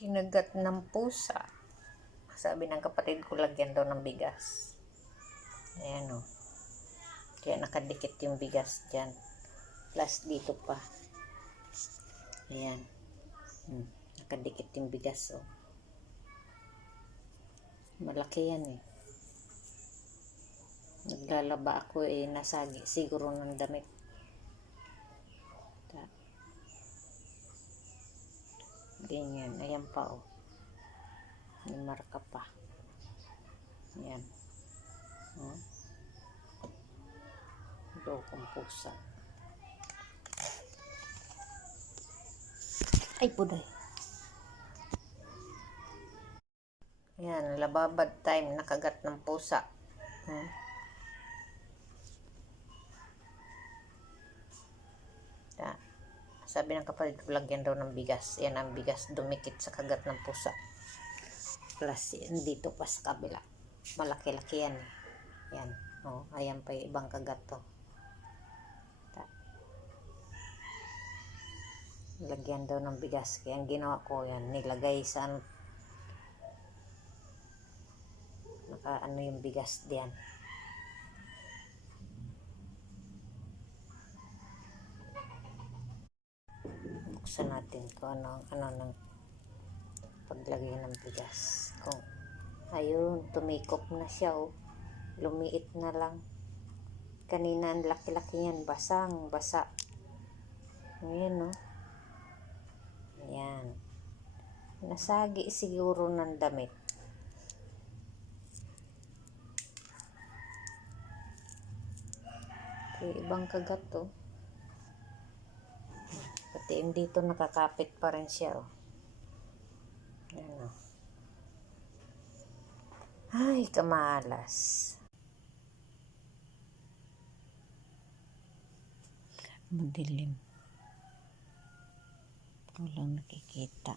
Kinagat ng pusa. Sabi ng kapatid ko, lagyan daw ng bigas. Ayan o. Kaya nakadikit yung bigas dyan. Plus dito pa. Ayan. Nakadikit yung bigas o. Malaki yan eh. Naglalaba ako eh. Nasagi siguro ng damit. Ganyan. Ayan pa o. May marka pa. Ayan. Lokong pusa. Ay, puday. Ayan, lababad time. Nakagat ng pusa. Sabi ng kapatid ko, lagyan daw ng bigas. Yan ang bigas, dumikit sa kagat ng pusa. Plus, yan dito pa sa kabila. Malaki-laki yan. Yan. O, ayan pa yung ibang kagat to. Lagyan daw ng bigas. Kaya ang ginawa ko yan, nilagay sa naka-ano yung bigas diyan. Buksan natin kung ano ng paglagay ng bigas. Kung ayun, tumikop na siya oh. Lumiit na lang. Kanina ang laki-laki yan, basa. Ayan oh. Ayan. Nasagi siguro ng damit. Okay, ibang kagat to. Pati yung dito nakakapit pa rin siya oh. Ayan oh. Ay, kamalas. Madilim. Walang nakikita.